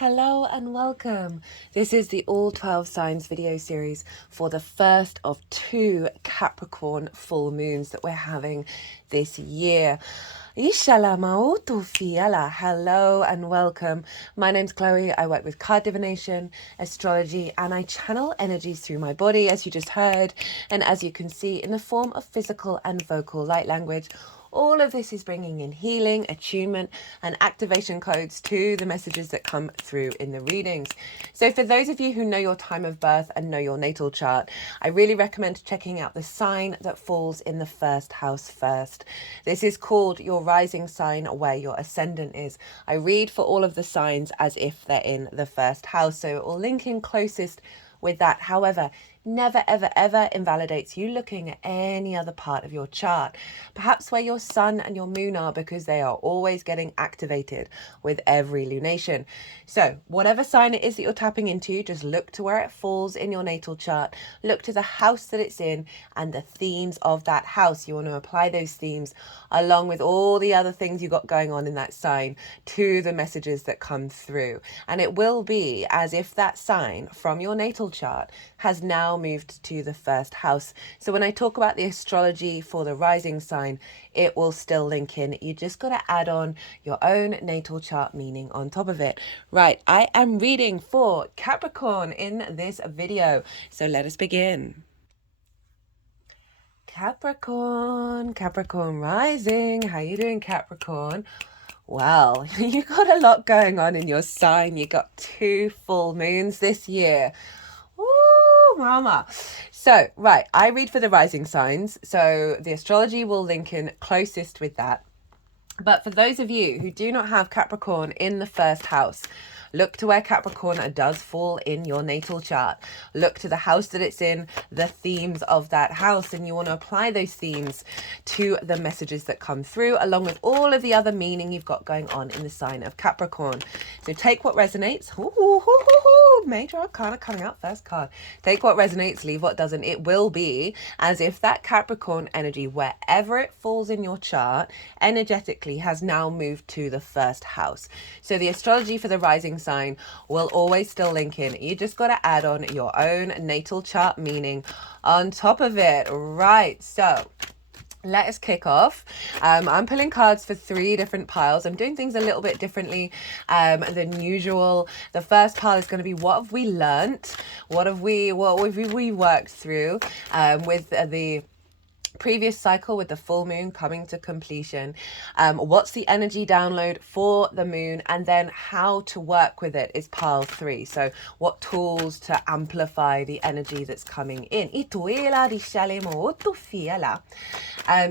Hello and welcome. This is the All 12 Signs video series for the first of 2 Capricorn full moons that we're having this year. Hello and welcome. My name's Chloe. I work with card divination, astrology, and I channel energies through my body, as you just heard, and as you can see, in the form of physical and vocal light language. All of this is bringing in healing, attunement, and activation codes to the messages that come through in the readings. So for those of you who know your time of birth and know your natal chart, I really recommend checking out the sign that falls in the first house first. This is called your rising sign, where your ascendant is. I read for all of the signs as if they're in the first house, so it will link in closest with that. However, never ever ever invalidates you looking at any other part of your chart, perhaps where your sun and your moon are, because they are always getting activated with every lunation. So whatever sign it is that you're tapping into, just look to where it falls in your natal chart, look to the house that it's in and the themes of that house. You want to apply those themes along with all the other things you got going on in that sign to the messages that come through, and it will be as if that sign from your natal chart has now moved to the first house. So when I talk about the astrology for the rising sign, it will still link in. You just got to add on your own natal chart meaning on top of it. Right, I am reading for Capricorn in this video, so let us begin. Capricorn rising. How you doing, Capricorn? Well, you got a lot going on in your sign. You got 2 full moons this year. Ooh, mama. So, right, I read for the rising signs, so the astrology will link in closest with that. But for those of you who do not have Capricorn in the first house, look to where Capricorn does fall in your natal chart. Look to the house that it's in, the themes of that house, and you want to apply those themes to the messages that come through, along with all of the other meaning you've got going on in the sign of Capricorn. So take what resonates. Major Arcana coming out, first card. Take what resonates, leave what doesn't. It will be as if that Capricorn energy, wherever it falls in your chart, energetically has now moved to the first house. So the astrology for the rising sign will always still link in. You just got to add on your own natal chart meaning on top of it. Right, so let us kick off. I'm pulling cards for 3 different piles. I'm doing things a little bit differently than usual. The first pile is going to be what have we learnt? What have we worked through with the previous cycle with the full moon coming to completion. What's the energy download for the moon, and then how to work with it is pile 3. So what tools to amplify the energy that's coming in.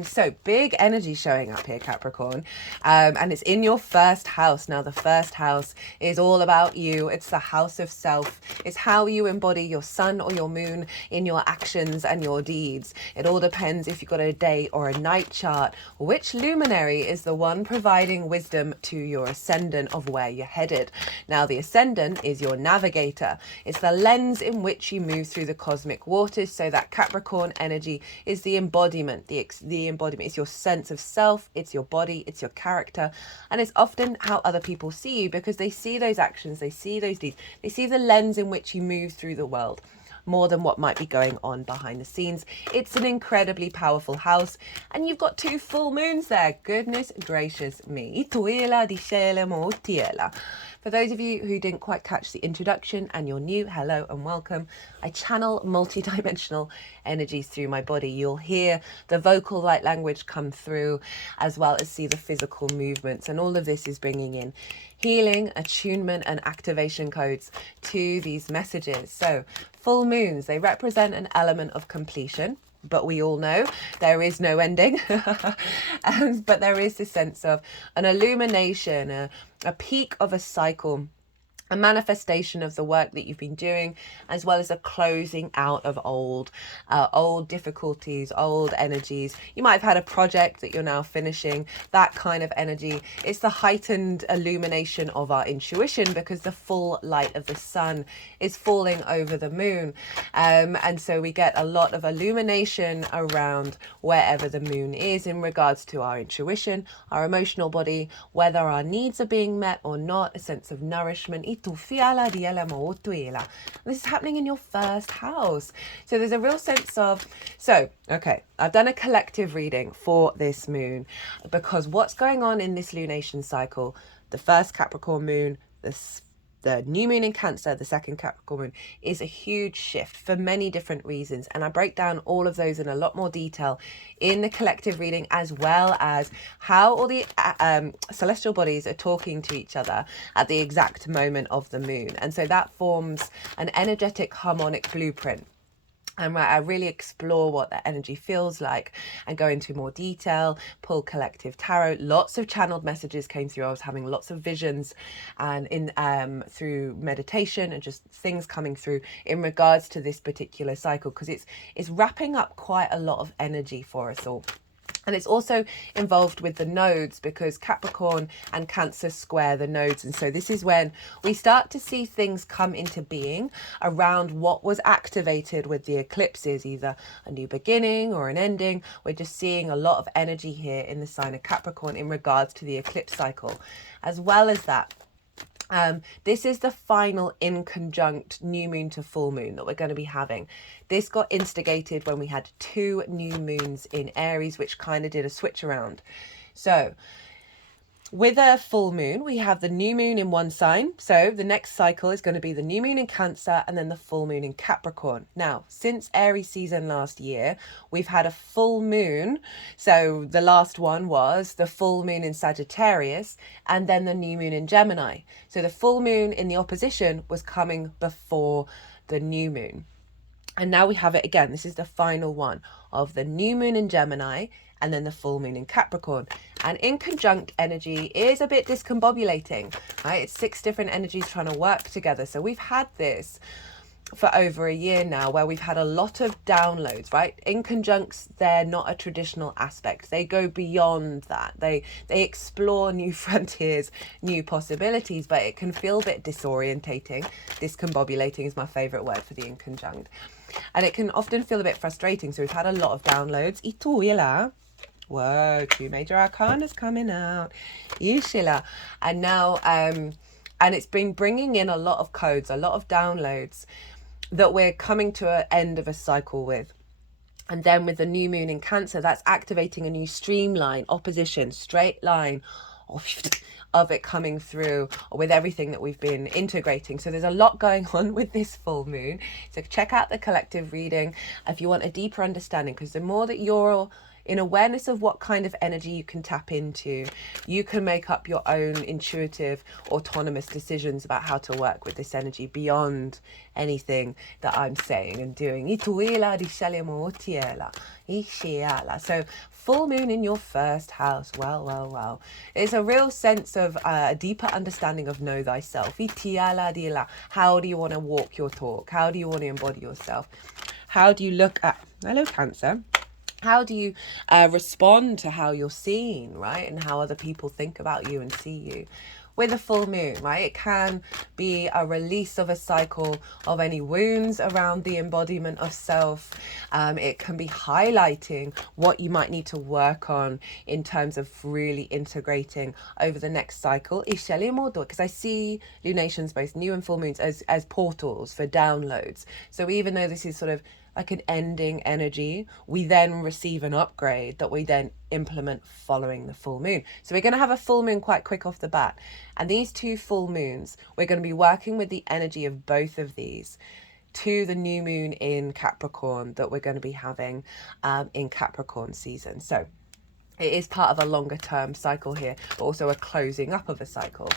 So big energy showing up here, Capricorn, and it's in your first house. Now the first house is all about you. It's the house of self. It's how you embody your sun or your moon in your actions and your deeds. It all depends if you've got a day or a night chart, which luminary is the one providing wisdom to your ascendant of where you're headed. Now the ascendant is your navigator. It's the lens in which you move through the cosmic waters. So that Capricorn energy is the embodiment. The embodiment is your sense of self, it's your body, it's your character, and it's often how other people see you, because they see those actions, they see those deeds, they see the lens in which you move through the world, more than what might be going on behind the scenes. It's an incredibly powerful house, and you've got 2 full moons there. Goodness gracious me. For those of you who didn't quite catch the introduction and you're new, hello and welcome. I channel multi-dimensional energies through my body. You'll hear the vocal light language come through, as well as see the physical movements, and all of this is bringing in healing, attunement, and activation codes to these messages. So full moons, they represent an element of completion, but we all know there is no ending. But there is this sense of an illumination, a peak of a cycle, a manifestation of the work that you've been doing, as well as a closing out of old difficulties, old energies. You might have had a project that you're now finishing, that kind of energy. It's the heightened illumination of our intuition, because the full light of the sun is falling over the moon. And so we get a lot of illumination around wherever the moon is in regards to our intuition, our emotional body, whether our needs are being met or not, a sense of nourishment. This is happening in your first house. So there's a real sense of, okay, I've done a collective reading for this moon because what's going on in this lunation cycle, the first Capricorn moon, the new moon in Cancer, the second Capricorn moon, is a huge shift for many different reasons. And I break down all of those in a lot more detail in the collective reading, as well as how all the celestial bodies are talking to each other at the exact moment of the moon. And so that forms an energetic harmonic blueprint. And I really explore what that energy feels like and go into more detail, pull collective tarot. Lots of channeled messages came through. I was having lots of visions and through meditation and just things coming through in regards to this particular cycle, because it's wrapping up quite a lot of energy for us all. And it's also involved with the nodes, because Capricorn and Cancer square the nodes. And so this is when we start to see things come into being around what was activated with the eclipses, either a new beginning or an ending. We're just seeing a lot of energy here in the sign of Capricorn in regards to the eclipse cycle. As well as that, this is the final in conjunct new moon to full moon that we're going to be having. This got instigated when we had 2 new moons in Aries, which kind of did a switch around. So with a full moon, we have the new moon in one sign. So the next cycle is going to be the new moon in Cancer and then the full moon in Capricorn. Now, since Aries season last year, we've had a full moon. So the last one was the full moon in Sagittarius and then the new moon in Gemini. So the full moon in the opposition was coming before the new moon. And now we have it again. This is the final one of the new moon in Gemini and then the full moon in Capricorn. And in conjunct energy is a bit discombobulating, right? It's 6 different energies trying to work together. So we've had this for over a year now, where we've had a lot of downloads, right? In conjuncts, they're not a traditional aspect. They go beyond that. They explore new frontiers, new possibilities, but it can feel a bit disorientating. Discombobulating is my favorite word for the in conjunct. And it can often feel a bit frustrating. So we've had a lot of downloads. Whoa, 2 major arcanas coming out. Ishila. And now, and it's been bringing in a lot of codes, a lot of downloads that we're coming to an end of a cycle with. And then with the new moon in Cancer, that's activating a new streamline, opposition, straight line of it coming through with everything that we've been integrating. So there's a lot going on with this full moon. So check out the collective reading if you want a deeper understanding, because the more that you're in awareness of what kind of energy you can tap into, you can make up your own intuitive, autonomous decisions about how to work with this energy beyond anything that I'm saying and doing. So full moon in your first house. Well. It's a real sense of a deeper understanding of know thyself. How do you want to walk your talk? How do you want to embody yourself? How do you look at, hello Cancer, how do you respond to how you're seen, right? And how other people think about you and see you. With a full moon, right? It can be a release of a cycle of any wounds around the embodiment of self. It can be highlighting what you might need to work on in terms of really integrating over the next cycle. Because I see lunations, both new and full moons, as portals for downloads. So even though this is sort of like an ending energy, we then receive an upgrade that we then implement following the full moon. So we're going to have a full moon quite quick off the bat. And these 2 full moons, we're going to be working with the energy of both of these to the new moon in Capricorn that we're going to be having in Capricorn season. So it is part of a longer term cycle here, but also a closing up of a cycle.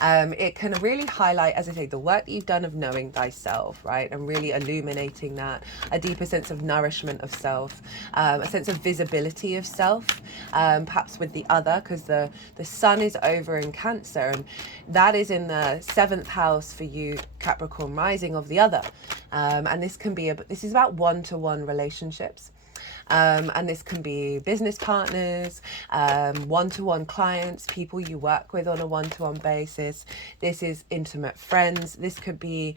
It can really highlight, as I say, the work that you've done of knowing thyself, right? And really illuminating that, a deeper sense of nourishment of self, a sense of visibility of self, perhaps with the other, because the sun is over in Cancer, and that is in the 7th house for you, Capricorn rising, of the other. And this can be, this is about one-to-one relationships. And this can be business partners, one-to-one clients, people you work with on a one-to-one basis. This is intimate friends. This could be,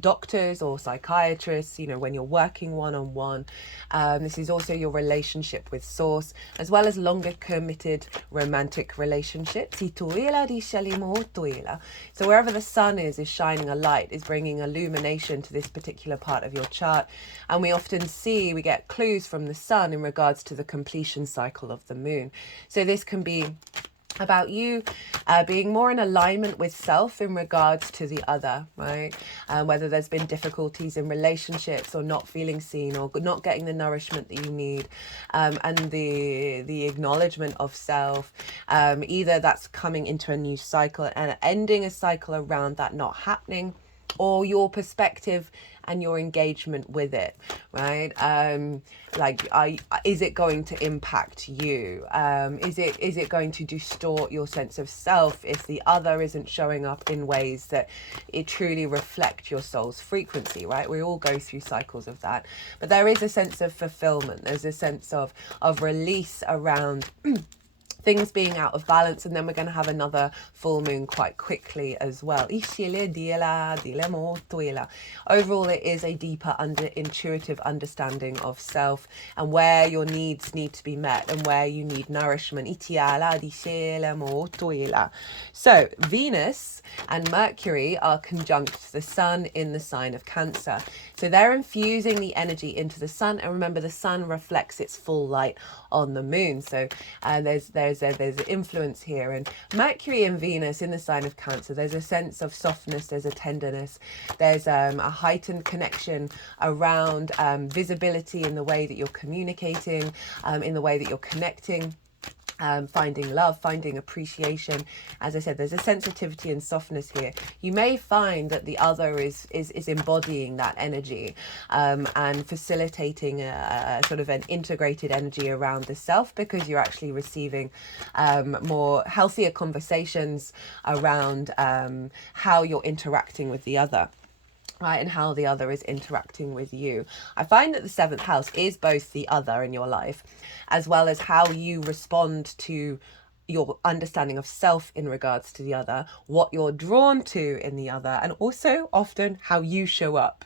doctors or psychiatrists, when you're working one-on-one. This is also your relationship with source, as well as longer committed romantic relationships. So wherever the sun is shining a light, is bringing illumination to this particular part of your chart. And we often we get clues from the sun in regards to the completion cycle of the moon. So this can be about you being more in alignment with self in regards to the other, right? Whether there's been difficulties in relationships, or not feeling seen, or not getting the nourishment that you need, and the acknowledgement of self. Either that's coming into a new cycle and ending a cycle around that not happening, or your perspective and your engagement with it, right? Is it going to impact you? Is it going to distort your sense of self if the other isn't showing up in ways that it truly reflect your soul's frequency, right? We all go through cycles of that, but there is a sense of fulfillment. There's a sense of release around things being out of balance, and then we're going to have another full moon quite quickly as well. Overall, it is a deeper intuitive understanding of self and where your needs need to be met and where you need nourishment. So Venus and Mercury are conjunct the sun in the sign of Cancer. So they're infusing the energy into the sun, and remember, the sun reflects its full light on the moon. So there's an influence here, and Mercury and Venus in the sign of Cancer, there's a sense of softness, there's a tenderness, there's a heightened connection around visibility in the way that you're communicating, in the way that you're connecting. Finding love, finding appreciation. As I said, there's a sensitivity and softness here. You may find that the other is embodying that energy, and facilitating a sort of an integrated energy around the self, because you're actually receiving more healthier conversations around how you're interacting with the other. Right, and how the other is interacting with you. I find that the 7th house is both the other in your life, as well as how you respond to your understanding of self in regards to the other, what you're drawn to in the other, and also often how you show up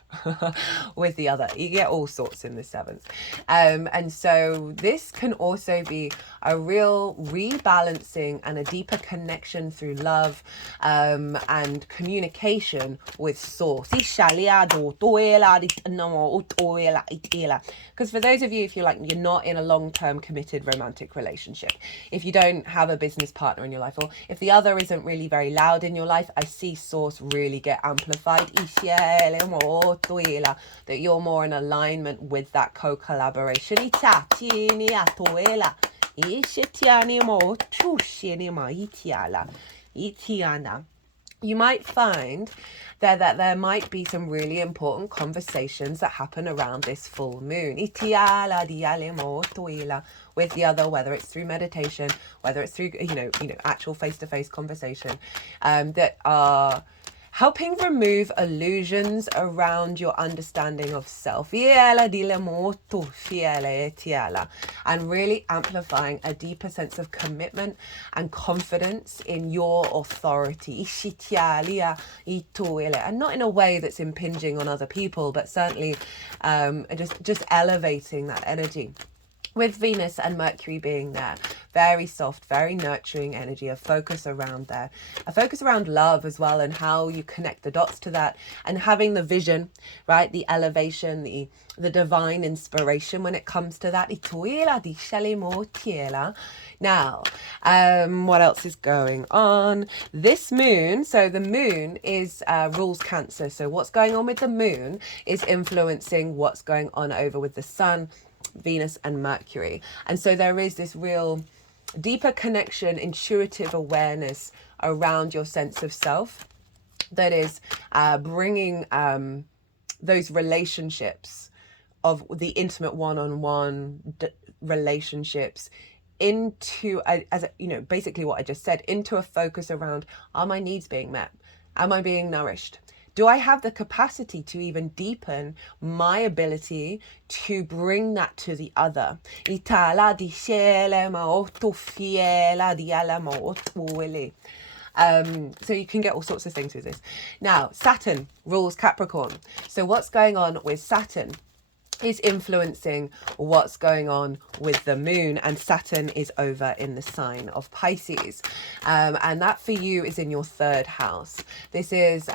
with the other. You get all sorts in the 7th. And so this can also be a real rebalancing and a deeper connection through love, and communication with source. Because for those of you, if you're not in a long-term committed romantic relationship, if you don't have a business partner in your life, or if the other isn't really very loud in your life, I see source really get amplified. That you're more in alignment with that co-collaboration. You might find that there might be some really important conversations that happen around this full moon with the other, whether it's through meditation, whether it's through actual face-to-face conversation, that are helping remove illusions around your understanding of self, and really amplifying a deeper sense of commitment and confidence in your authority, and not in a way that's impinging on other people, but certainly just elevating that energy. With Venus and Mercury being there, very soft, very nurturing energy, a focus around there, a focus around love as well, and how you connect the dots to that, and having the vision, right, the elevation, the divine inspiration when it comes to that. Now, what else is going on? This moon, so the moon is rules Cancer, so what's going on with the moon is influencing what's going on over with the sun, Venus and Mercury. And so there is this real deeper connection, intuitive awareness around your sense of self that is bringing those relationships of the intimate one-on-one relationships into basically what I just said, into a focus around, are my needs being met? Am I being nourished? Do I have the capacity to even deepen my ability to bring that to the other? So you can get all sorts of things with this. Now, Saturn rules Capricorn. So what's going on with Saturn is influencing what's going on with the moon, and Saturn is over in the sign of Pisces, and that for you is in your third house. This is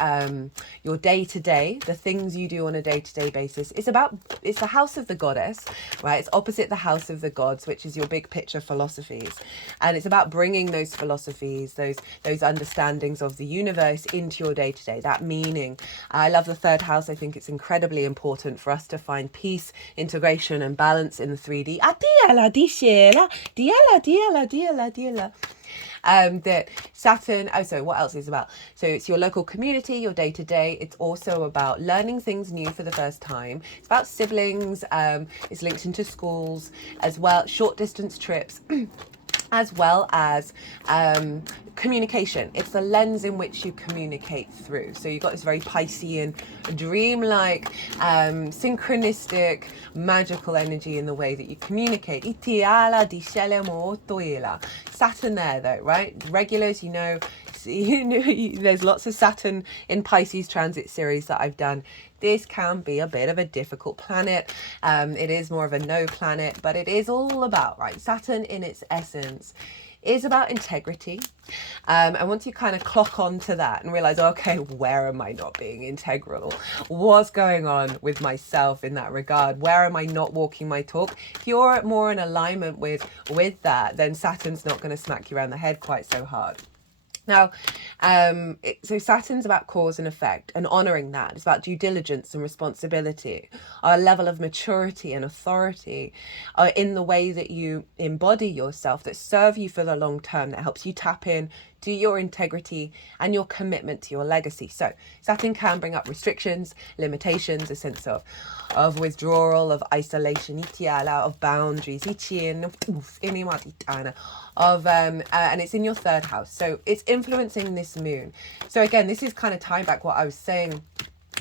your day-to-day, the things you do on a day-to-day basis. It's the house of the goddess, right? It's opposite the house of the gods, which is your big picture philosophies, and it's about bringing those philosophies, those understandings of the universe into your day-to-day, that meaning. I love the third house. I think it's incredibly important for us to find peace, integration and balance in the 3D. That Saturn, what else is about? So it's your local community, your day-to-day. It's also about learning things new for the first time. It's about siblings. It's linked into schools as well, short distance trips. As well as communication. It's the lens in which you communicate through. So you've got this very Piscean, dreamlike, synchronistic, magical energy in the way that you communicate. Saturn there though, right? Regulars, there's lots of Saturn in Pisces transit series that I've done. This can be a bit of a difficult planet. It is more of a no planet, but it is all about, right? Saturn in its essence is about integrity. And once you kind of clock onto that and realize, okay, where am I not being integral? What's going on with myself in that regard? Where am I not walking my talk? If you're more in alignment with that, then Saturn's not going to smack you around the head quite so hard. Now, so Saturn's about cause and effect and honouring that. It's about due diligence and responsibility, a level of maturity and authority in the way that you embody yourself, that serve you for the long term, that helps you tap in to your integrity and your commitment to your legacy. So Saturn can bring up restrictions, limitations, a sense of withdrawal, of isolation, of boundaries, and it's in your third house. So it's influencing this moon. So again, this is kind of tying back what I was saying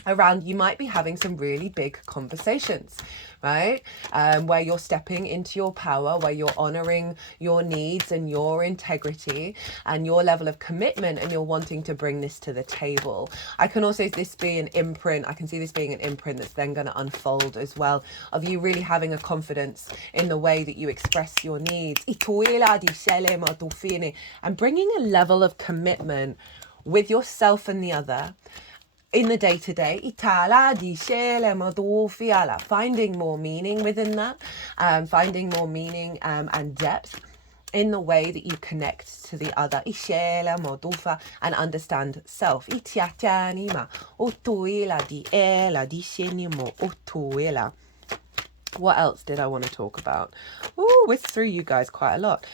around, you might be having some really big conversations, right? Where you're stepping into your power, where you're honoring your needs and your integrity and your level of commitment, and you're wanting to bring this to the table. I can also see this being an imprint. I can see this being an imprint that's then going to unfold as well, of you really having a confidence in the way that you express your needs and bringing a level of commitment with yourself and the other in the day-to-day, finding more meaning within that, finding more meaning and depth in the way that you connect to the other and understand self. What else did I want to talk about? Oh, we're through you guys quite a lot.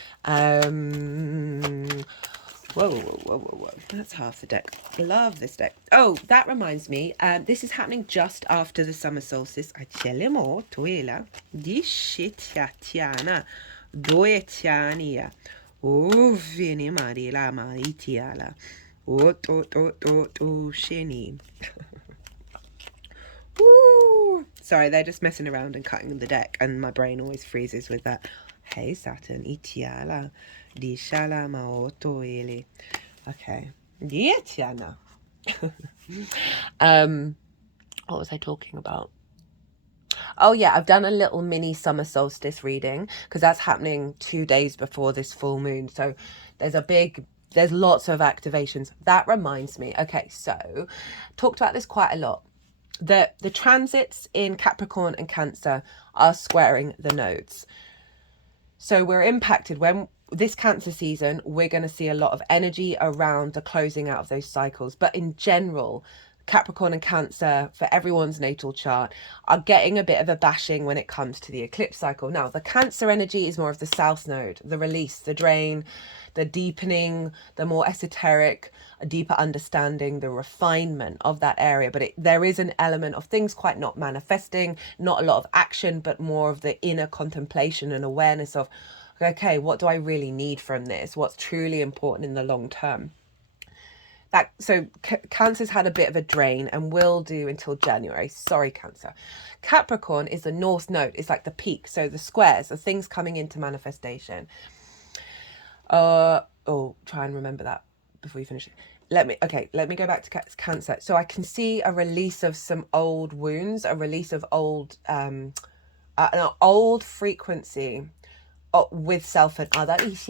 Whoa. That's half the deck. Love this deck. Oh, that reminds me. This is happening just after the summer solstice. Woo! Sorry, they're just messing around and cutting the deck, and my brain always freezes with that. Hey, Saturn. Okay. What was I talking about? Oh yeah, I've done a little mini summer solstice reading because that's happening 2 days before this full moon. So there's lots of activations. That reminds me. Okay, so talked about this quite a lot. The transits in Capricorn and Cancer are squaring the nodes. So we're impacted when this Cancer season, we're going to see a lot of energy around the closing out of those cycles. But in general, Capricorn and Cancer, for everyone's natal chart, are getting a bit of a bashing when it comes to the eclipse cycle. Now, the Cancer energy is more of the South Node, the release, the drain, the deepening, the more esoteric, a deeper understanding, the refinement of that area. But there is an element of things quite not manifesting, not a lot of action, but more of the inner contemplation and awareness of, okay, what do I really need from this? What's truly important in the long term? So Cancer's had a bit of a drain and will do until January. Sorry, Cancer. Capricorn is the north node. It's like the peak. So the squares, the things coming into manifestation. Try and remember that before you finish it. Let me go back to Cancer. So I can see a release of some old wounds, a release of old, an old frequency with self and other, with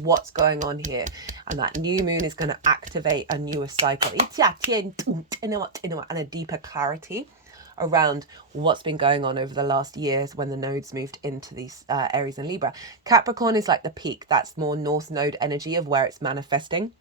what's going on here. And that new moon is going to activate a newer cycle and a deeper clarity around what's been going on over the last years when the nodes moved into these Aries and Libra. Capricorn is like the peak. That's more north node energy of where it's manifesting.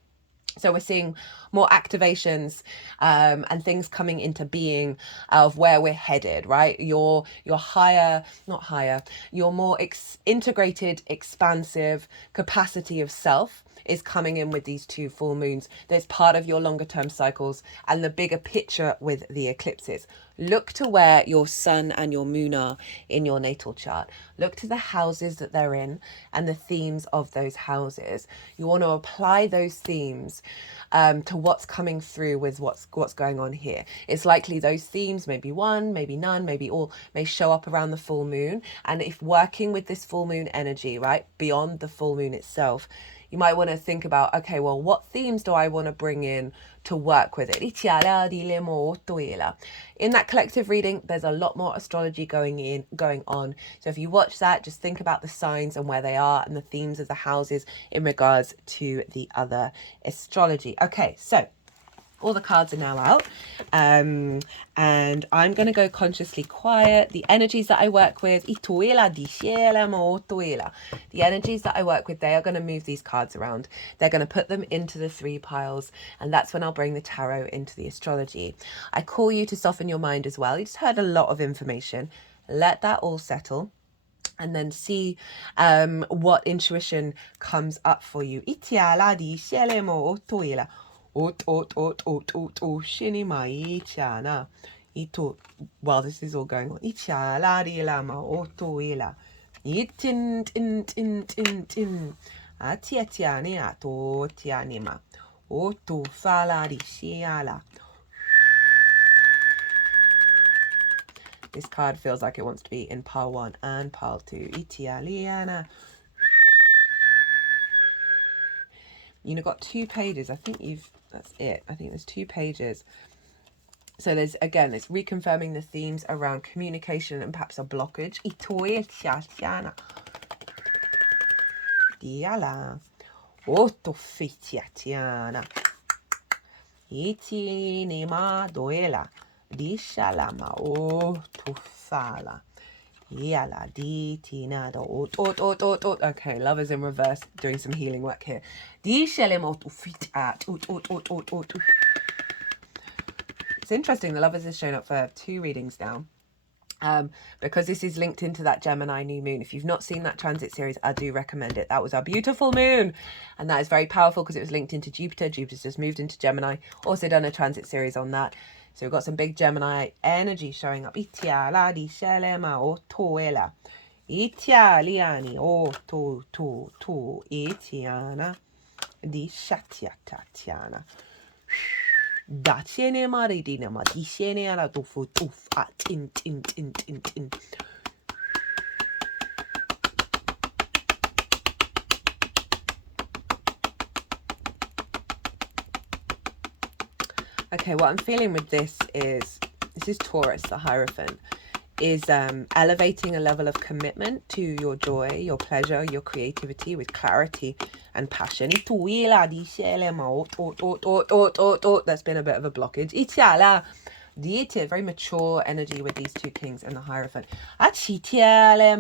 So we're seeing more activations and things coming into being of where we're headed, right? Your higher, not higher, your more integrated, expansive capacity of self is coming in with these two full moons. There's part of your longer term cycles and the bigger picture with the eclipses. Look to where your sun and your moon are in your natal chart. Look to the houses that they're in and the themes of those houses. You want to apply those themes to what's coming through with what's going on here. It's likely those themes, maybe one, maybe none, maybe all, may show up around the full moon. And if working with this full moon energy, right, beyond the full moon itself, you might want to think about, okay, well, what themes do I want to bring in to work with it? In that collective reading, there's a lot more astrology going on. So if you watch that, just think about the signs and where they are and the themes of the houses in regards to the other astrology. Okay, so all the cards are now out, and I'm going to go consciously quiet. The energies that I work with, the energies that I work with, they are going to move these cards around. They're going to put them into the 3 piles, and that's when I'll bring the tarot into the astrology. I call you to soften your mind as well. You just heard a lot of information. Let that all settle. And then see what intuition comes up for you. While this is all going on. This card feels like it wants to be in pile 1 and pile 2. You've got 2 pages. I think that's it. I think there's 2 pages. So there's, again, it's reconfirming the themes around communication and perhaps a blockage. Okay, love is in reverse, doing some healing work here. It's interesting, the lovers is showing up for 2 readings now. Because this is linked into that Gemini new moon. If you've not seen that transit series, I do recommend it. That was our beautiful moon, and that is very powerful because it was linked into Jupiter. Jupiter's just moved into Gemini. Also done a transit series on that. So we've got some big Gemini energy showing up. Okay, what I'm feeling with this is Taurus, the Hierophant, is elevating a level of commitment to your joy, your pleasure, your creativity with clarity and passion. That's been a bit of a blockage. Very mature energy with these 2 kings and the Hierophant. Itiana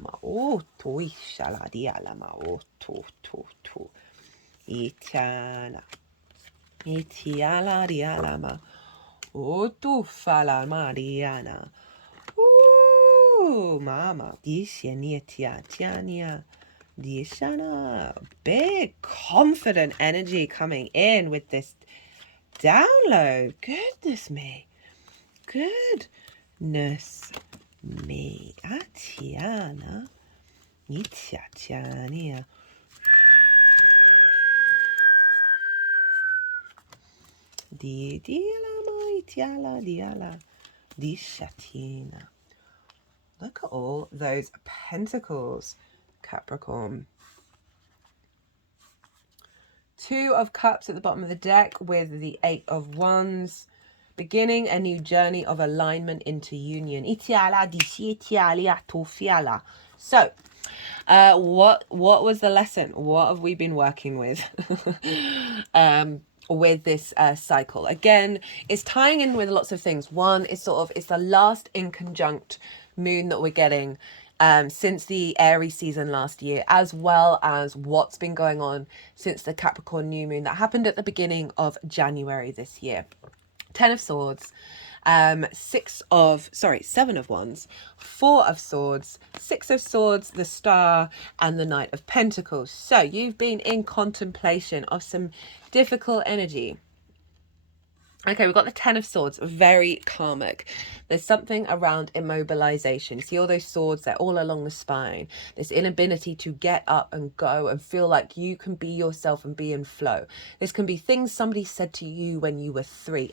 ma o to ishala diala ma o to Itiana Itiala diala ma o to fala mariana. Mama, dishenia tia tiania Dishana. Big confident energy coming in with this download. Goodness me. Goodness me. Atiana. Itiatiania. Di diala itiala diala. Dishatina. Look at all those pentacles, Capricorn. Two of Cups at the bottom of the deck with the Eight of Wands. Beginning a new journey of alignment into union. So, what was the lesson? What have we been working with? With this cycle? Again, it's tying in with lots of things. One is it's the last inconjunct moon that we're getting since the Aries season last year, as well as what's been going on since the Capricorn new moon that happened at the beginning of January this year. 10 of Swords, 7 of Wands, 4 of Swords, 6 of Swords, the Star, and the Knight of Pentacles. So you've been in contemplation of some difficult energy. Okay, we've got the 10 of Swords, very karmic. There's something around immobilization. See all those swords, they're all along the spine. This inability to get up and go and feel like you can be yourself and be in flow. This can be things somebody said to you when you were 3.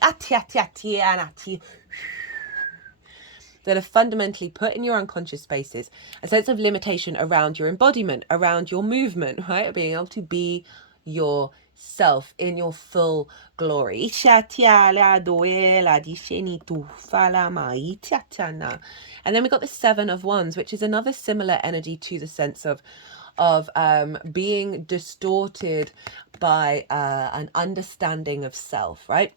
That are fundamentally put in your unconscious spaces a sense of limitation around your embodiment, around your movement, right? Being able to be yourself in your full glory. And then we got the 7 of Wands, which is another similar energy to the sense of being distorted by an understanding of self, right?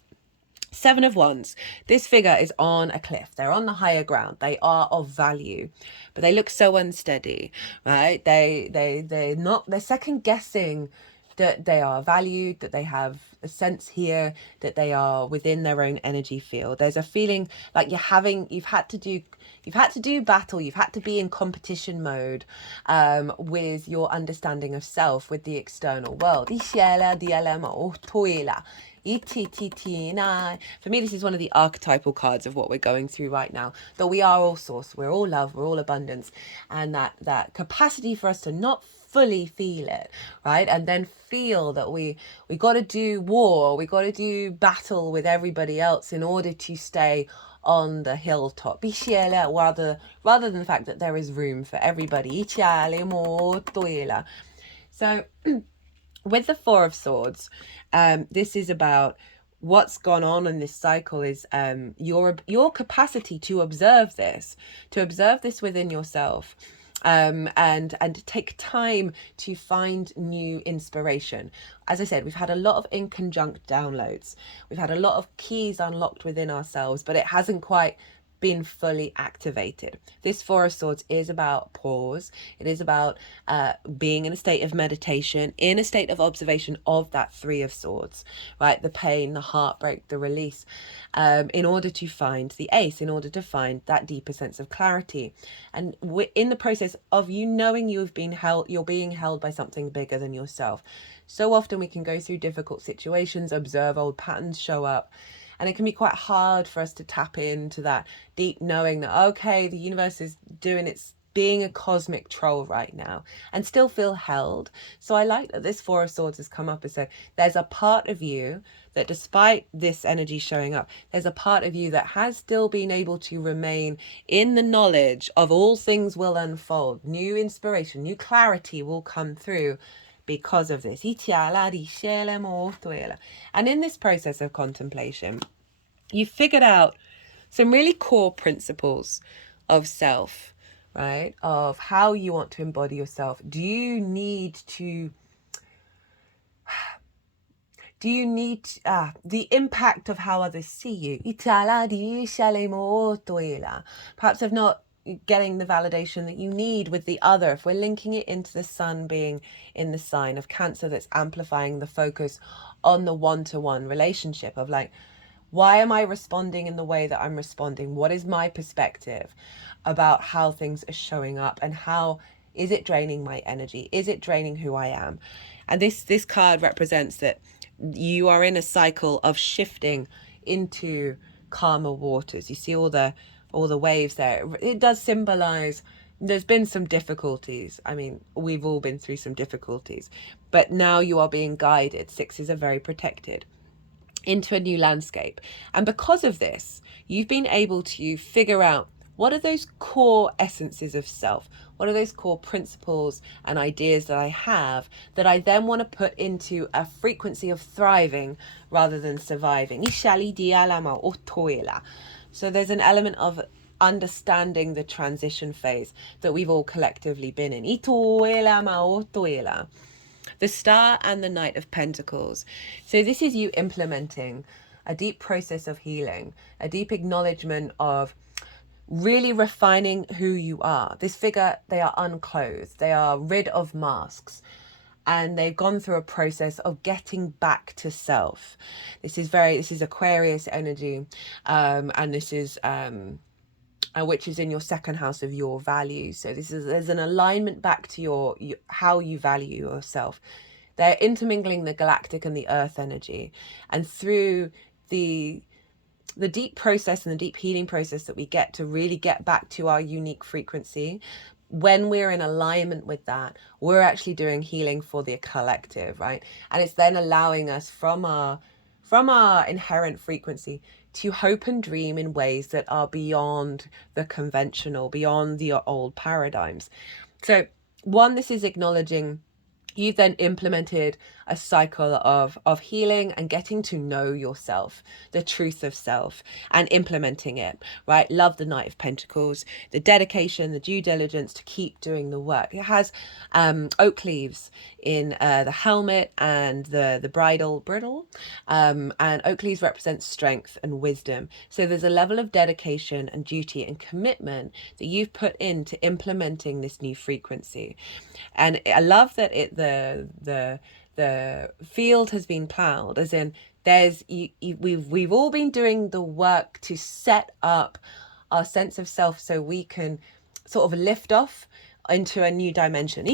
7 of Wands. This figure is on a cliff. They're on the higher ground. They are of value, but they look so unsteady, right? They're second guessing that they are valued, that they have a sense here, that they are within their own energy field. There's a feeling like you've had to do battle, you've had to be in competition mode with your understanding of self, with the external world. For me, this is one of the archetypal cards of what we're going through right now. That we are all source, we're all love, we're all abundance, and that capacity for us to not fully feel it, right? And then feel that we got to do war, we got to do battle with everybody else in order to stay on the hilltop. Rather than the fact that there is room for everybody. So with the 4 of Swords, this is about what's gone on in this cycle is your capacity to observe this within yourself, and take time to find new inspiration. As I said, we've had a lot of inconjunct downloads. We've had a lot of keys unlocked within ourselves, but it hasn't quite been fully activated. This 4 of Swords is about pause. It is about being in a state of meditation, in a state of observation of that 3 of Swords, right? The pain, the heartbreak, the release, in order to find the ace, in order to find that deeper sense of clarity. And in the process of you knowing you're being held by something bigger than yourself. So often we can go through difficult situations, observe old patterns show up, and it can be quite hard for us to tap into that deep knowing that, okay, the universe is doing its being a cosmic troll right now, and still feel held. So I like that this 4 of Swords has come up and said, there's a part of you that despite this energy showing up, there's a part of you that has still been able to remain in the knowledge of all things will unfold. New inspiration, new clarity will come through because of this. And in this process of contemplation, you figured out some really core principles of self, right? Of how you want to embody yourself. Do you need the impact of how others see you? Perhaps of not getting the validation that you need with the other. If we're linking it into the sun being in the sign of Cancer, that's amplifying the focus on the one-to-one relationship of like, why am I responding in the way that I'm responding? What is my perspective about how things are showing up, and how Is it draining my energy? Is it draining who I am? And this card represents that you are in a cycle of shifting into calmer waters. You see all the waves there. It does symbolize there's been some difficulties. I mean, we've all been through some difficulties, but now you are being guided. Sixes are very protected into a new landscape. And because of this, you've been able to figure out what are those core essences of self? What are those core principles and ideas that I have that I then want to put into a frequency of thriving rather than surviving? So there's an element of understanding the transition phase that we've all collectively been in. The Star and the Knight of Pentacles. So this is you implementing a deep process of healing, a deep acknowledgement of really refining who you are. This figure, they are unclothed, they are rid of masks, and they've gone through a process of getting back to self. This is Aquarius energy, and this is which is in your second house of your values. So there's an alignment back to your how you value yourself. They're intermingling the galactic and the earth energy, and through the deep process and the deep healing process that we get to really get back to our unique frequency. When we're in alignment with that, we're actually doing healing for the collective, right? And it's then allowing us from our inherent frequency to hope and dream in ways that are beyond the conventional, beyond the old paradigms. So one, this is acknowledging you've then implemented a cycle of healing and getting to know yourself, the truth of self, and implementing it, right? Love the Knight of Pentacles, the dedication, the due diligence to keep doing the work. It has oak leaves in the helmet and the bridle, and oak leaves represent strength and wisdom. So there's a level of dedication and duty and commitment that you've put into implementing this new frequency. And I love that the field has been plowed, as in we've all been doing the work to set up our sense of self so we can sort of lift off into a new dimension.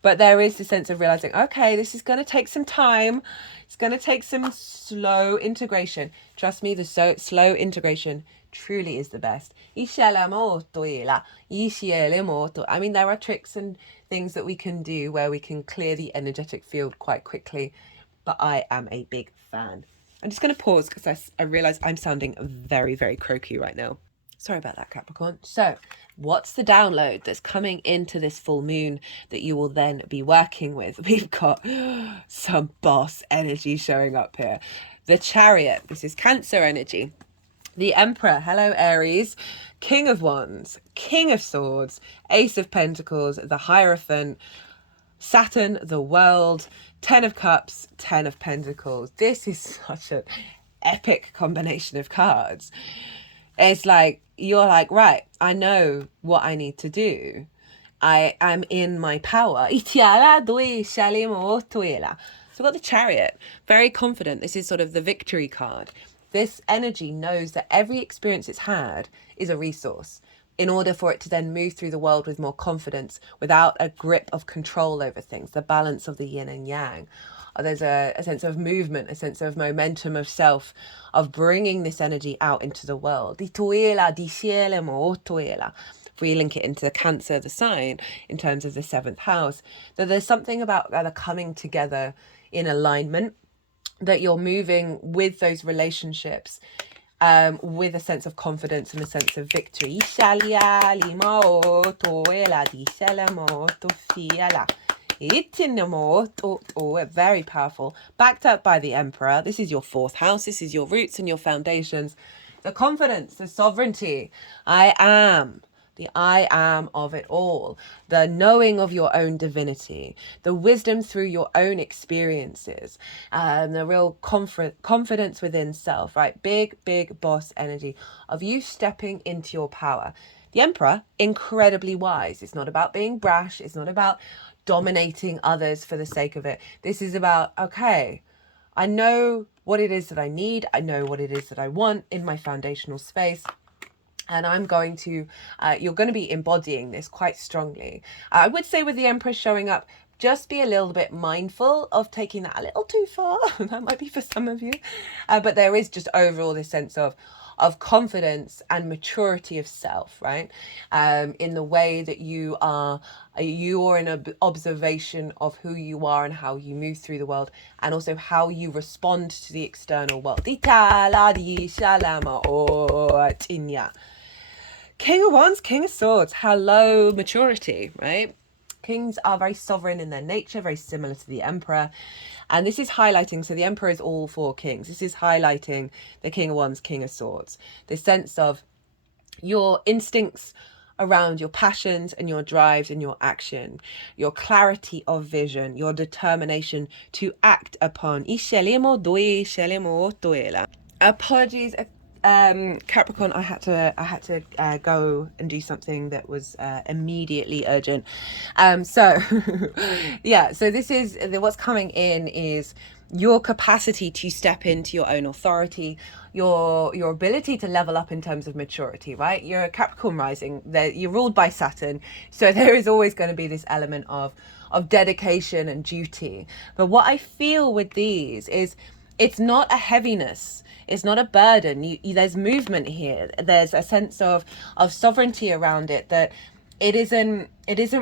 But there is the sense of realizing, okay, this is going to take some time. It's going to take some slow integration. Trust me, the slow integration truly is the best. I mean, there are tricks and things that we can do where we can clear the energetic field quite quickly, but I am a big fan. I'm just going to pause because I realize I'm sounding very, very croaky right now. Sorry about that, Capricorn. So what's the download that's coming into this full moon that you will then be working with? We've got some boss energy showing up here. The Chariot, this is Cancer energy. The Emperor, hello Aries. King of Wands, King of Swords, Ace of Pentacles, the Hierophant, Saturn, the World, 10 of Cups, 10 of Pentacles. This is such an epic combination of cards. It's like, you're like, right, I know what I need to do. I am in my power. So we've got the Chariot, very confident. This is sort of the victory card. This energy knows that every experience it's had is a resource in order for it to then move through the world with more confidence, without a grip of control over things, the balance of the yin and yang. There's a sense of movement, a sense of momentum of self, of bringing this energy out into the world. If we link it into Cancer, the sign, in terms of the 7th house, that there's something about the coming together in alignment, that you're moving with those relationships with a sense of confidence and a sense of victory. Very powerful, backed up by the Emperor. This is your 4th house. This is your roots and your foundations, the confidence, the sovereignty. I am of it all, the knowing of your own divinity, the wisdom through your own experiences, the real confidence within self, right? Big boss energy of you stepping into your power. The Emperor, incredibly wise. It's not about being brash. It's not about dominating others for the sake of it. This is about, okay, I know what it is that I need. I know what it is that I want in my foundational space. And I'm going to, you're going to be embodying this quite strongly. I would say with the Empress showing up, just be a little bit mindful of taking that a little too far. That might be for some of you. But there is just overall this sense of confidence and maturity of self, right? In the way that you are in an observation of who you are and how you move through the world, and also how you respond to the external world. King of Wands, King of Swords. Hello, maturity, right? Kings are very sovereign in their nature, very similar to the Emperor. And this is highlighting, so the Emperor is all four kings. This is highlighting the King of Wands, King of Swords. This sense of your instincts around your passions and your drives and your action, your clarity of vision, your determination to act upon. Apologies, Capricorn, I had to go and do something that was immediately urgent. So yeah, so this is what's coming in is your capacity to step into your own authority, your ability to level up in terms of maturity, right? You're a Capricorn rising, you're ruled by Saturn, so there is always going to be this element of dedication and duty. But what I feel with these is it's not a heaviness. It's not a burden. There's movement here. There's a sense of sovereignty around it, that it isn't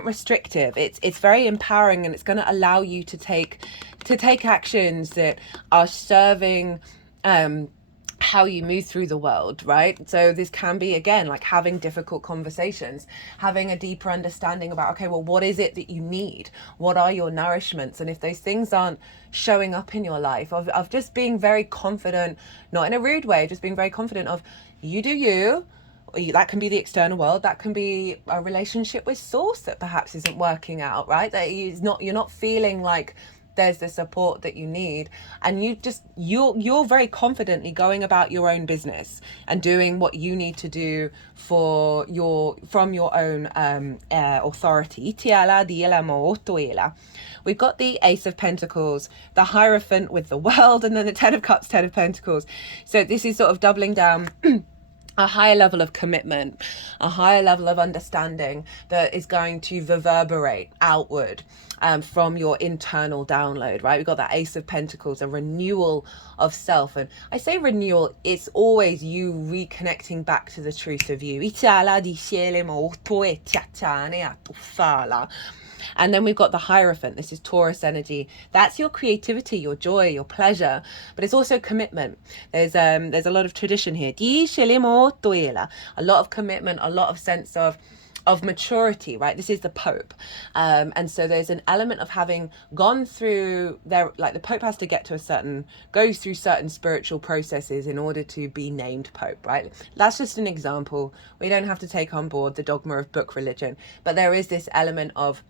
restrictive. It's very empowering, and it's going to allow you to take actions that are serving how you move through the world, right? So this can be, again, like having difficult conversations, having a deeper understanding about, okay, well, what is it that you need? What are your nourishments? And if those things aren't showing up in your life, of just being very confident, not in a rude way, just being very confident of you do you. That can be the external world, that can be a relationship with source that perhaps isn't working out, right? That you're not feeling like there's the support that you need, and you're very confidently going about your own business and doing what you need to do from your own authority. We've got the Ace of Pentacles, the Hierophant with the World, and then the Ten of Cups, Ten of Pentacles. So this is sort of doubling down a higher level of commitment, a higher level of understanding that is going to reverberate outward from your internal download, right? We've got that Ace of Pentacles, a renewal of self. And I say renewal, it's always you reconnecting back to the truth of you. And then we've got the Hierophant. This is Taurus energy. That's your creativity, your joy, your pleasure, but it's also commitment. There's a lot of tradition here. A lot of commitment, a lot of sense of maturity, right? This is the Pope. And so there's an element of having gone through there, like the Pope has to goes through certain spiritual processes in order to be named Pope, right? That's just an example. We don't have to take on board the dogma of book religion, but there is this element of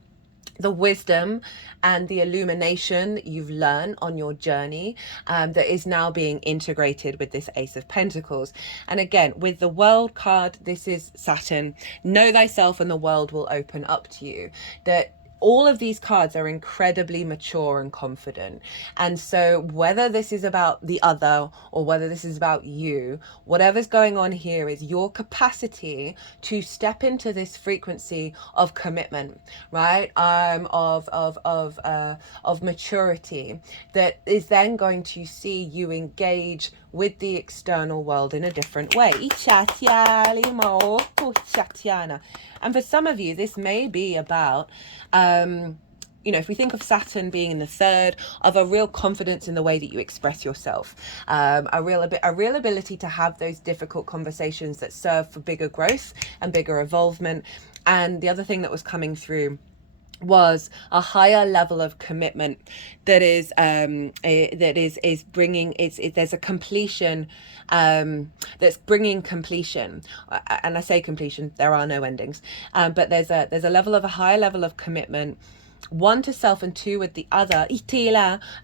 the wisdom and the illumination that you've learned on your journey that is now being integrated with this Ace of Pentacles. And again, with the World card, this is Saturn. Know thyself and the world will open up to you. That all of these cards are incredibly mature and confident. And so whether this is about the other or whether this is about you, whatever's going on here is your capacity to step into this frequency of commitment, right? Of maturity that is then going to see you engage with the external world in a different way. And for some of you, this may be about, if we think of Saturn being in the third, of a real confidence in the way that you express yourself, a real ability to have those difficult conversations that serve for bigger growth and bigger involvement. And the other thing that was coming through was a higher level of commitment that is bringing there's a completion that's bringing completion, and I say completion, there are no endings, but there's a higher level of commitment, one to self and two with the other,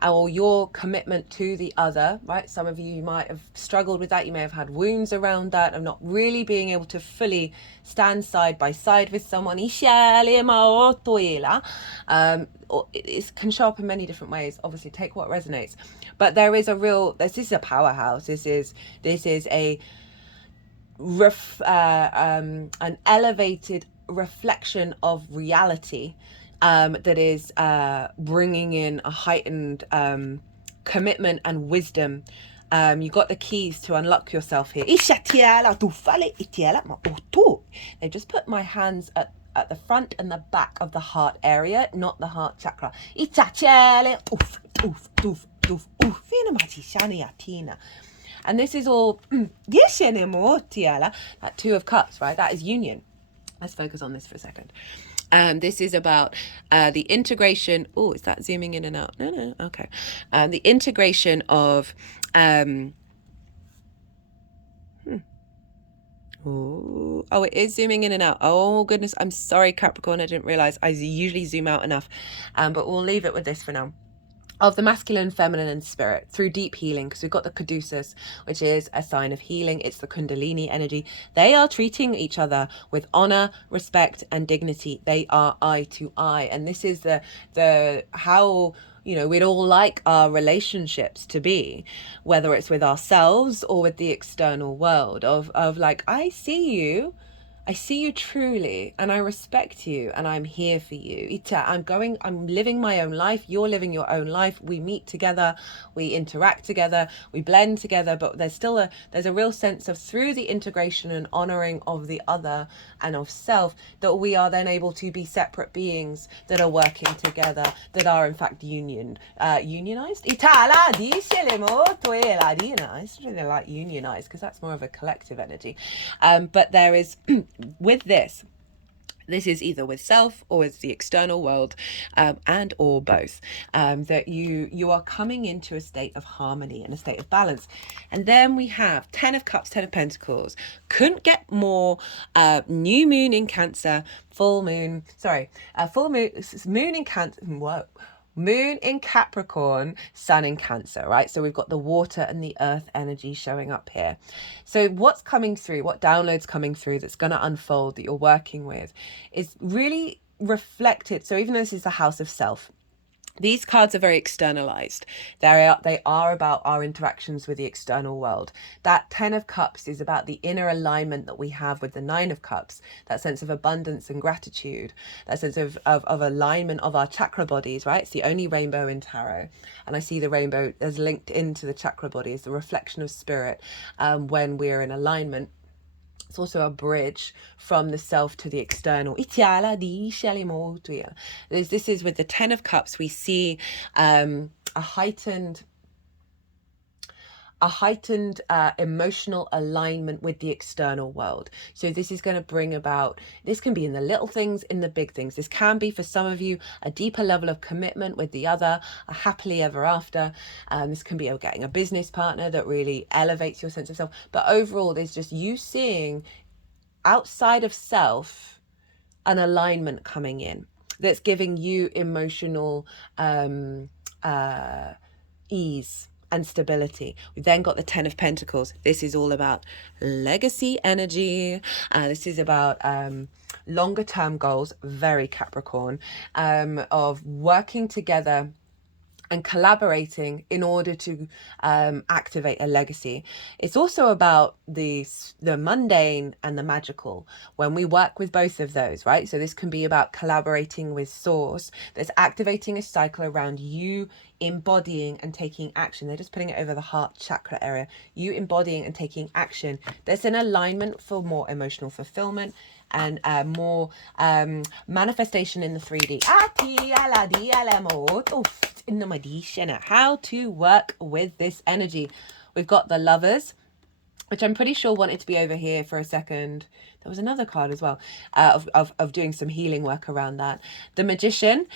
or your commitment to the other, right? Some of you might have struggled with that. You may have had wounds around that of not really being able to fully stand side by side with someone. It can show up in many different ways. Obviously, take what resonates. But this is a powerhouse. This is a an elevated reflection of reality that is bringing in a heightened commitment and wisdom. You got the keys to unlock yourself here. They just put my hands at the front and the back of the heart area, not the heart chakra. And this is all that Two of Cups, right? That is union. Let's focus on this for a second. This is about the integration. Oh, is that zooming in and out? No. Okay. The integration of Oh, it is zooming in and out. Oh, goodness. I'm sorry, Capricorn. I didn't realize I usually zoom out enough. But we'll leave it with this for now. Of the masculine, feminine, and spirit through deep healing, because we've got the caduceus, which is a sign of healing. It's the kundalini energy. They are treating each other with honor, respect, and dignity. They are eye to eye. And this is the how, you know, we'd all like our relationships to be, whether it's with ourselves or with the external world, of like, I see you truly, and I respect you, and I'm here for you. I'm living my own life, you're living your own life. We meet together, we interact together, we blend together, but there's a real sense of, through the integration and honoring of the other and of self, that we are then able to be separate beings that are working together, that are in fact unionized. It's really like unionized, because that's more of a collective energy. But there is with this is either with self or with the external world, and or both, that you are coming into a state of harmony and a state of balance. And then we have 10 of Cups, 10 of Pentacles. Couldn't get more. New moon in Cancer, full moon in Cancer. Whoa. Moon in Capricorn, Sun in Cancer, right? So we've got the water and the earth energy showing up here. So what's coming through, what downloads coming through that's going to unfold, that you're working with, is really reflected. So even though this is the house of self, these cards are very externalized. They are about our interactions with the external world. That 10 of Cups is about the inner alignment that we have with the 9 of Cups, that sense of abundance and gratitude, that sense of alignment of our chakra bodies, right? It's the only rainbow in tarot. And I see the rainbow as linked into the chakra bodies, the reflection of spirit when we're in alignment. It's also a bridge from the self to the external. This is with the 10 of Cups. We see a heightened emotional alignment with the external world. So this is going to bring about, this can be in the little things, in the big things. This can be, for some of you, a deeper level of commitment with the other, a happily ever after. This can be getting a business partner that really elevates your sense of self. But overall, there's just you seeing outside of self an alignment coming in that's giving you emotional ease and stability. We then got the 10 of Pentacles. This is all about legacy energy. This is about longer term goals, very Capricorn, of working together and collaborating in order to activate a legacy. It's also about the mundane and the magical, when we work with both of those, right? So this can be about collaborating with Source, that's activating a cycle around you embodying and taking action. They're just putting it over the heart chakra area. You embodying and taking action. There's an alignment for more emotional fulfillment and more manifestation in the 3D. How to work with this energy. We've got the Lovers, which I'm pretty sure wanted to be over here for a second. There was another card as well of doing some healing work around that. The Magician,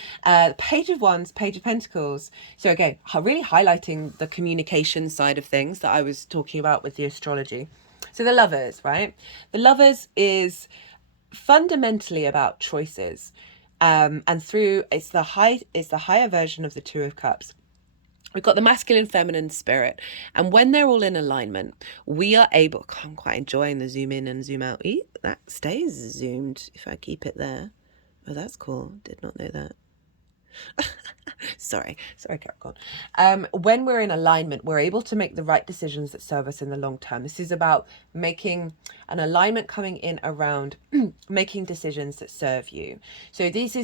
Page of Wands, Page of Pentacles. So again, really highlighting the communication side of things that I was talking about with the astrology. So the Lovers, right? The Lovers is fundamentally about choices. And through, it's the higher version of the Two of Cups. We've got the masculine, feminine, spirit. And when they're all in alignment, we are able, I'm quite enjoying the zoom in and zoom out. That stays zoomed if I keep it there. Oh, that's cool. Did not know that. Sorry, Capricorn. When we're in alignment, we're able to make the right decisions that serve us in the long term. This is about making an alignment coming in around making decisions that serve you. So these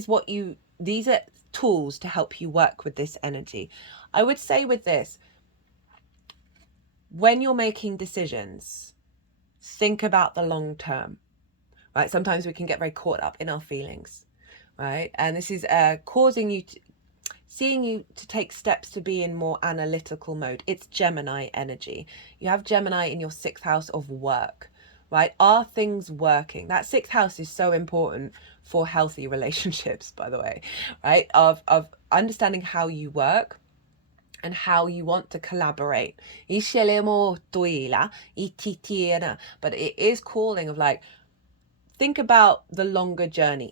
are tools to help you work with this energy. I would say with this, when you're making decisions, think about the long term, right? Sometimes we can get very caught up in our feelings, right? And this is seeing you to take steps to be in more analytical mode. It's Gemini energy. You have Gemini in your 6th house of work, right? Are things working? That 6th house is so important for healthy relationships, by the way, right? Of understanding how you work and how you want to collaborate. But it is calling of like, think about the longer journey.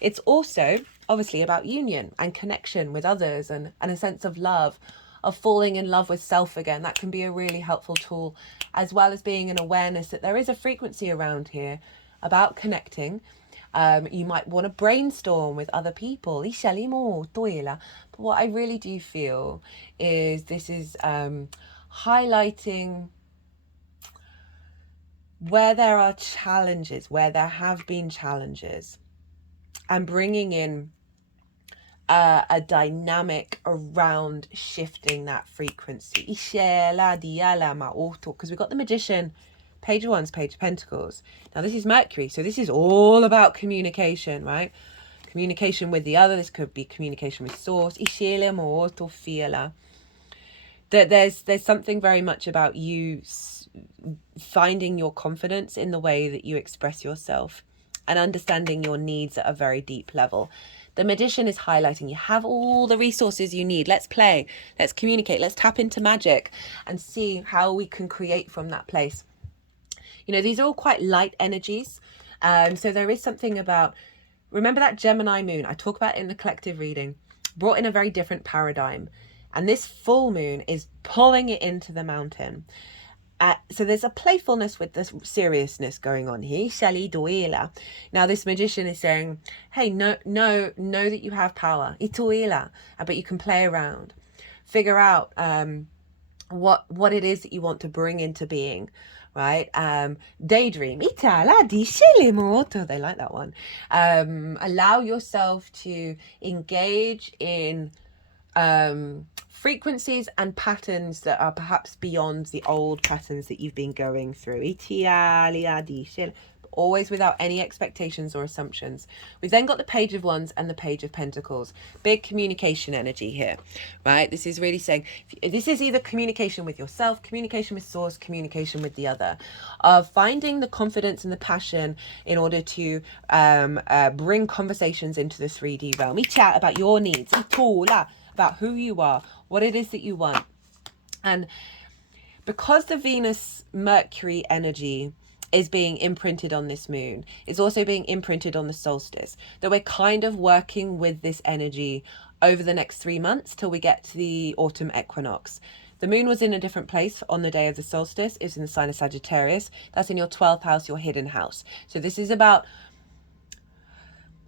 It's also obviously about union and connection with others and a sense of love, of falling in love with self again. That can be a really helpful tool, as well as being an awareness that there is a frequency around here about connecting. You might want to brainstorm with other people. But what I really do feel is this is highlighting where there are challenges, where there have been challenges, and bringing in a dynamic around shifting that frequency. Because we've got the Magician, Page of Wands, Page of Pentacles. Now this is Mercury, so this is all about communication, right? Communication with the other. This could be communication with Source. That there's something very much about you finding your confidence in the way that you express yourself and understanding your needs at a very deep level. The Magician is highlighting you have all the resources you need. Let's play, let's communicate, let's tap into magic and see how we can create from that place. You know, these are all quite light energies. So there is something about, remember that Gemini moon I talk about in the collective reading, brought in a very different paradigm. And this full moon is pulling it into the mountain. So there's a playfulness with this seriousness going on here. Now this Magician is saying, hey, know that you have power. But you can play around. Figure out what it is that you want to bring into being. Right? Daydream. They like that one. Allow yourself to engage in frequencies and patterns that are perhaps beyond the old patterns that you've been going through. Always without any expectations or assumptions. We've then got the Page of Wands and the Page of Pentacles. Big communication energy here, right? This is really saying, this is either communication with yourself, communication with Source, communication with the other. Finding the confidence and the passion in order to bring conversations into the 3D realm. Chat about your needs, about who you are, what it is that you want. And because the Venus-Mercury energy is being imprinted on this moon, it's also being imprinted on the solstice, that we're kind of working with this energy over the next 3 months till we get to the autumn equinox. The moon was in a different place on the day of the solstice. It was in the sign of Sagittarius. That's in your 12th house, your hidden house. So this is about,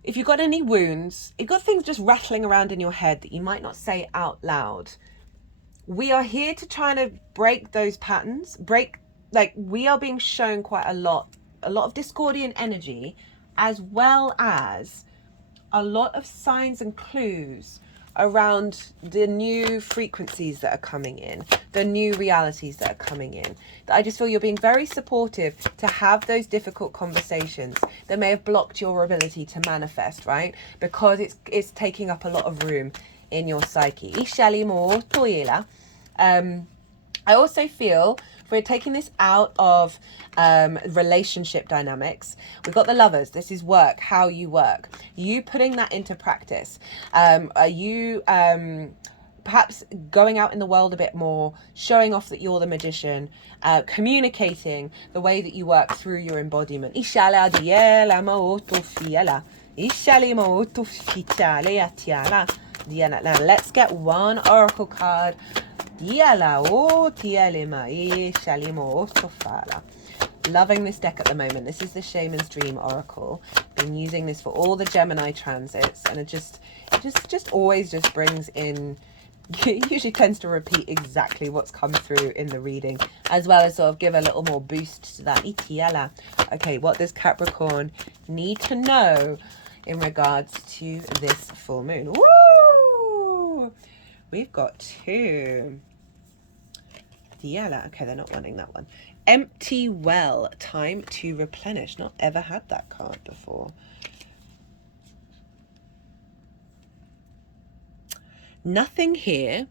if you've got any wounds, if you've got things just rattling around in your head that you might not say out loud, we are here to try to break those patterns, we are being shown quite a lot of Discordian energy, as well as a lot of signs and clues around the new frequencies that are coming in, the new realities that are coming in. That I just feel you're being very supportive to have those difficult conversations that may have blocked your ability to manifest, right? Because it's taking up a lot of room in your psyche. I also feel, if we're taking this out of relationship dynamics, we've got the Lovers. This is work, how you work. You putting that into practice. Are you perhaps going out in the world a bit more, showing off that you're the Magician, communicating the way that you work through your embodiment. Now let's get one oracle card. Loving this deck at the moment. This is the Shaman's Dream Oracle. Been using this for all the Gemini transits, and it just always just brings in, it usually tends to repeat exactly what's come through in the reading, as well as sort of give a little more boost to that. Okay, what does Capricorn need to know in regards to this full moon? Woo! We've got 2. Okay, they're not wanting that one. Empty well, time to replenish. Not ever had that card before. Nothing here.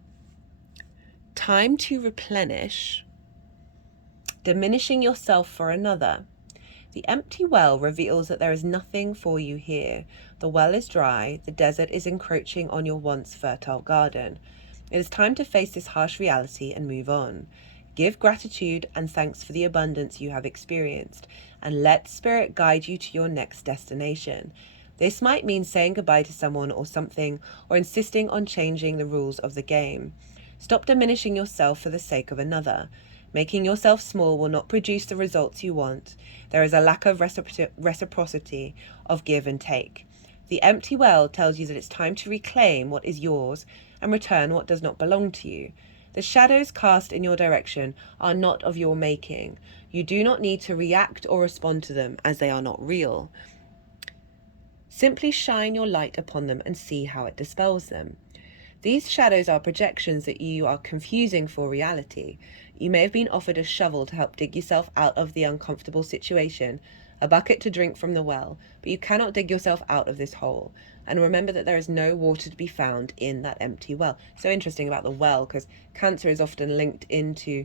Time to replenish. Diminishing yourself for another. The empty well reveals that there is nothing for you here. The well is dry. The desert is encroaching on your once fertile garden. It is time to face this harsh reality and move on. Give gratitude and thanks for the abundance you have experienced, and let Spirit guide you to your next destination. This might mean saying goodbye to someone or something, or insisting on changing the rules of the game. Stop diminishing yourself for the sake of another. Making yourself small will not produce the results you want. There is a lack of reciprocity of give and take. The empty well tells you that it's time to reclaim what is yours and return what does not belong to you. The shadows cast in your direction are not of your making. You do not need to react or respond to them, as they are not real. Simply shine your light upon them and see how it dispels them. These shadows are projections that you are confusing for reality. You may have been offered a shovel to help dig yourself out of the uncomfortable situation, a bucket to drink from the well, but you cannot dig yourself out of this hole. And remember that there is no water to be found in that empty well. So interesting about the well, because Cancer is often linked into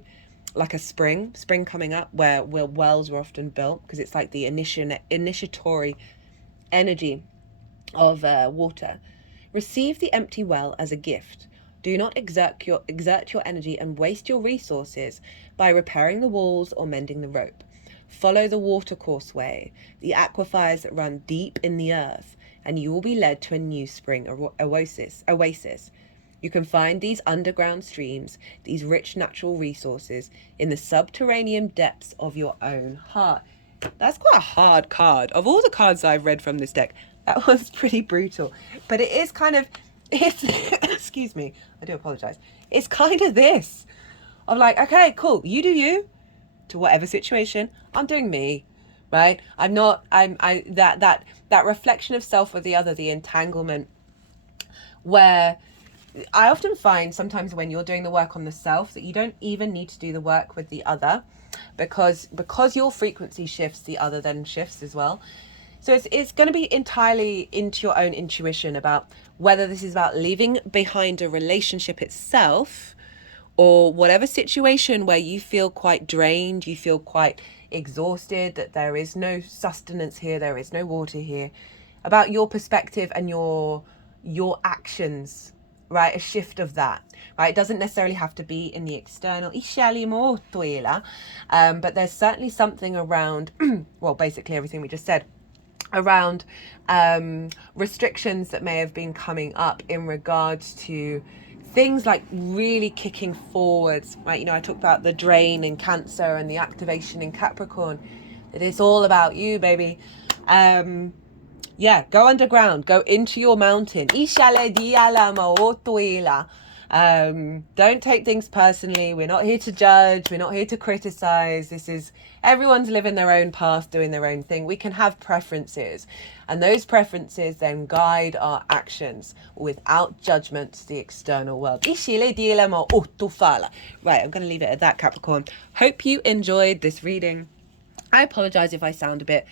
like a spring coming up, where wells were often built, because it's like the initiatory energy of water. Receive the empty well as a gift. Do not exert your energy and waste your resources by repairing the walls or mending the rope. Follow the watercourse way, the aquifers that run deep in the earth, and you will be led to a new spring oasis. You can find these underground streams, these rich natural resources, in the subterranean depths of your own heart. That's quite a hard card. Of all the cards I've read from this deck, that was pretty brutal. But it is kind of, it's, excuse me, I do apologize. It's kind of this, of like, okay, cool, you do you, to whatever situation, I'm doing me, right? That reflection of self with the other, the entanglement, where I often find sometimes when you're doing the work on the self that you don't even need to do the work with the other, because your frequency shifts, the other then shifts as well. So it's going to be entirely into your own intuition about whether this is about leaving behind a relationship itself, or whatever situation where you feel quite drained, you feel quite exhausted, that there is no sustenance here, there is no water here, about your perspective and your actions, right? A shift of that, right? It doesn't necessarily have to be in the external, but there's certainly something around, well, basically everything we just said, around restrictions that may have been coming up in regards to things like really kicking forwards, right? You know, I talked about the drain in Cancer and the activation in Capricorn, that it's all about you, baby. Yeah, go underground, go into your mountain. Don't take things personally. We're not here to judge. We're not here to criticize. This is, everyone's living their own path, doing their own thing. We can have preferences, and those preferences then guide our actions without judgment to the external world. Right, I'm going to leave it at that, Capricorn. Hope you enjoyed this reading. I apologize if I sound a bit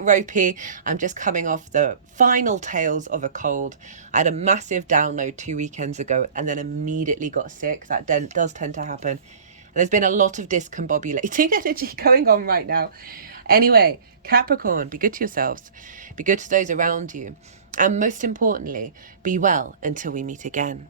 ropey. I'm just coming off the final tails of a cold. I had a massive download 2 weekends ago and then immediately got sick. That does tend to happen. And there's been a lot of discombobulating energy going on right now. Anyway, Capricorn, be good to yourselves. Be good to those around you. And most importantly, be well until we meet again.